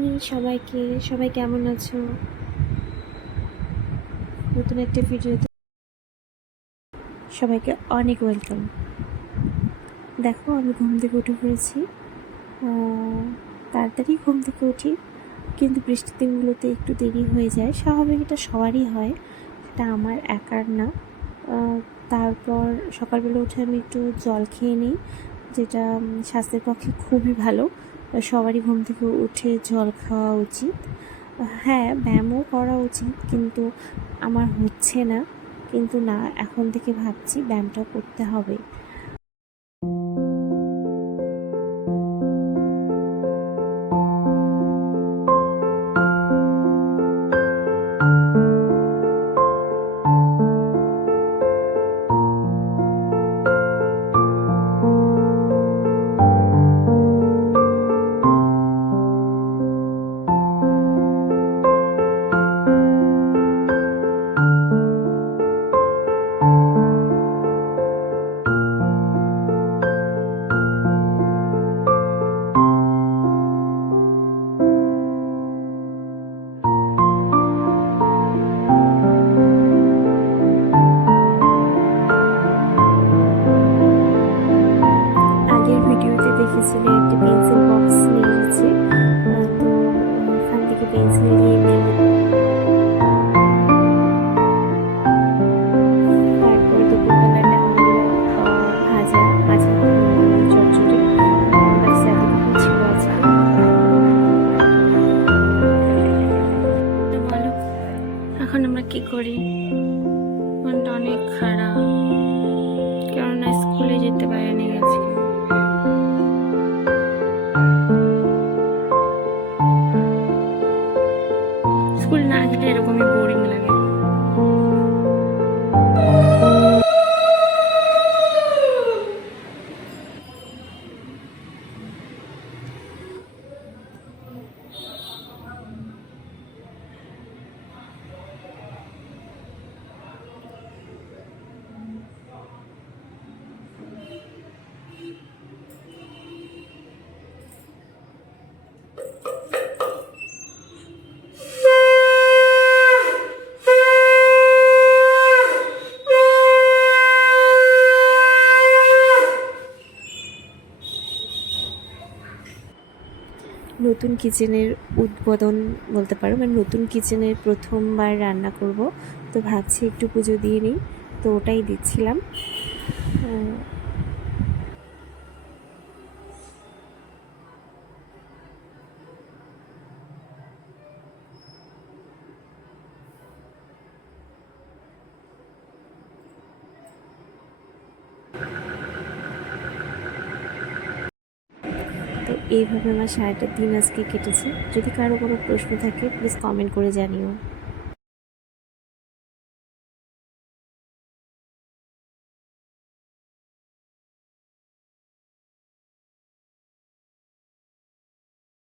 Morning সবাইকে। সবাই কেমন আছো? নতুন একটা ভিডিওতে সবাইকে অনেক ওয়েলকাম। দেখো, আমি ঘুম থেকে উঠে পড়েছি। তাড়াতাড়ি ঘুম থেকে উঠি, কিন্তু বৃষ্টির দিনগুলোতে একটু দেরি হয়ে যায়। স্বাভাবিক, এটা সবারই হয়, সেটা আমার একার না। তারপর সকালবেলা উঠে আমি একটু জল খেয়ে নিই, যেটা স্বাস্থ্যের পক্ষে খুবই ভালো। সবারই ঘুম থেকে উঠে জল খাওয়া উচিত। হ্যাঁ, ব্যায়ামও করা উচিত, কিন্তু আমার হচ্ছে না। কিন্তু না, এখন থেকে ভাবছি ব্যায়ামটা করতে হবে। আগের ভিডিওতে দেখেছিলে একটি পেন্সিল বক্স নিয়ে এসেছি, তো ওখান থেকে পেন্সিল নিয়ে নিই। তারপর দুপুরবেলাটা হলো ভাজা মাছের চচ্চড়ি। ব্যাস এতটুকু ছিল আজকে। বলো, এখন আমরা কি করি? মনটা অনেক খারাপ, কেননা স্কুলে যেতে পারিনি আজকে। স্কুল না গেলে এরকমই বোরিং লাগে। নতুন কিচেনের উদ্বোধন বলতে পারো, মানে নতুন কিচেনের প্রথমবার রান্না করব, তো ভাবছি একটু পুজো দিয়ে নিই, তো ওটাই দিচ্ছিলাম। তো এইভাবে আমার সারাটা দিন আজকে কেটেছে। যদি কারো কোনো প্রশ্ন থাকে প্লিজ কমেন্ট করে জানিও।